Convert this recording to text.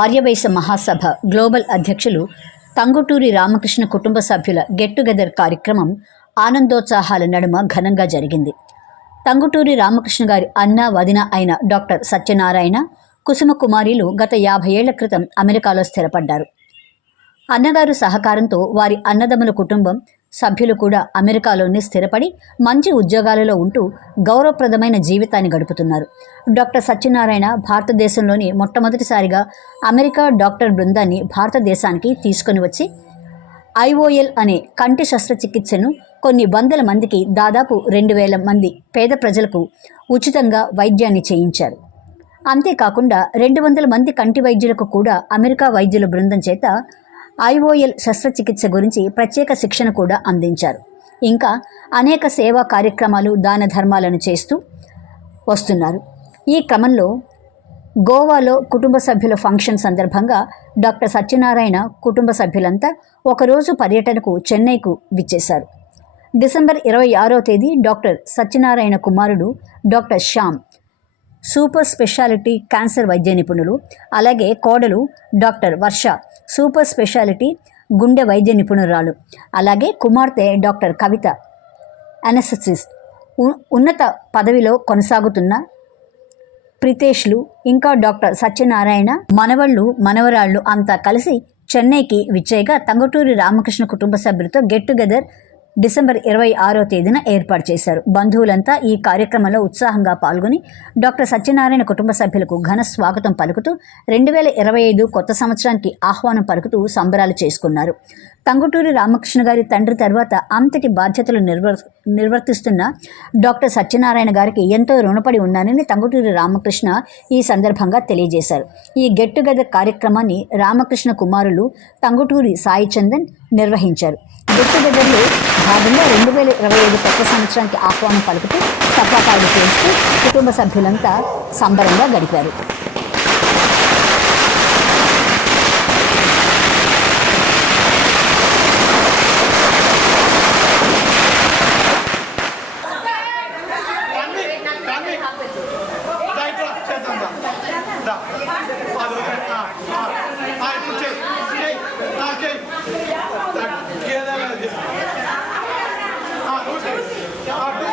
ఆర్యవైశ్య మహాసభ global అధ్యక్షులు తంగుటూరి రామకృష్ణ కుటుంబ సభ్యుల గెట్ టుగెదర్ కార్యక్రమం ఆనందోత్సాహాల నడుమ ఘనంగా జరిగింది. తంగుటూరి రామకృష్ణ గారి అన్న వదిన అయిన డాక్టర్ సత్యనారాయణ, కుసుమ కుమారిలు గత 50 ఏళ్ల క్రితం అమెరికాలో స్థిరపడ్డారు. అన్నగారు సహకారంతో వారి అన్నదమ్ముల కుటుంబం సభ్యులు కూడా అమెరికాలోనే స్థిరపడి మంచి ఉద్యోగాలలో ఉంటూ గౌరవప్రదమైన జీవితాన్ని గడుపుతున్నారు. డాక్టర్ సత్యనారాయణ భారతదేశంలోని మొట్టమొదటిసారిగా అమెరికా డాక్టర్ బృందాన్ని భారతదేశానికి తీసుకొని వచ్చి IOL అనే కంటి శస్త్రచికిత్సను కొన్ని వందల మందికి, దాదాపు 2000 మంది పేద ప్రజలకు ఉచితంగా వైద్యాన్ని చేయించారు. అంతేకాకుండా 200 మంది కంటి వైద్యులకు కూడా అమెరికా వైద్యుల బృందం చేత IOL శస్త్రచికిత్స గురించి ప్రత్యేక శిక్షణ కూడా అందించారు. ఇంకా అనేక సేవా కార్యక్రమాలు, దాన ధర్మాలను చేస్తూ వస్తున్నారు. ఈ క్రమంలో గోవాలో కుటుంబ సభ్యుల ఫంక్షన్ సందర్భంగా డాక్టర్ సత్యనారాయణ కుటుంబ సభ్యులంతా ఒకరోజు పర్యటనకు చెన్నైకు విచ్చేశారు. డిసెంబర్ 26వ తేదీ డాక్టర్ సత్యనారాయణ కుమారుడు doctor Shyam super speciality cancer వైద్య నిపుణులు, అలాగే కోడలు డాక్టర్ వర్ష సూపర్ స్పెషాలిటీ గుండె వైద్య నిపుణురాలు, అలాగే కుమార్తె డాక్టర్ కవిత అనస్థెసిస్ట్, ఉన్నత పదవిలో కొనసాగుతున్న ప్రితేష్లు, ఇంకా డాక్టర్ సత్యనారాయణ మనవళ్ళు మనవరాళ్ళు అంతా కలిసి చెన్నైకి విచ్చేయగా తంగుటూరి రామకృష్ణ కుటుంబ సభ్యులతో గెట్ టుగెదర్ డిసెంబర్ 26వ తేదీన ఏర్పాటు చేశారు. బంధువులంతా ఈ కార్యక్రమంలో ఉత్సాహంగా పాల్గొని డాక్టర్ సత్యనారాయణ కుటుంబ సభ్యులకు ఘన స్వాగతం పలుకుతూ 2025 కొత్త సంవత్సరానికి ఆహ్వానం పలుకుతూ సంబరాలు చేసుకున్నారు. తంగుటూరి రామకృష్ణ గారి తండ్రి తర్వాత అంతటి బాధ్యతలు నిర్వర్తిస్తున్న డాక్టర్ సత్యనారాయణ గారికి ఎంతో రుణపడి ఉన్నానని తంగుటూరి రామకృష్ణ ఈ సందర్భంగా తెలియజేశారు. ఈ గెట్ టుగెదర్ కార్యక్రమాన్ని రామకృష్ణ కుమారులు తంగుటూరి సాయి చందన్ నిర్వహించారు. గెట్ టుగెదర్లో భాగంగా 2025 కొత్త సంవత్సరానికి ఆహ్వానం పలుకుతూ తప్పకాయలు చేస్తూ కుటుంబ సభ్యులంతా సంబరంగా గడిపారు. Okay.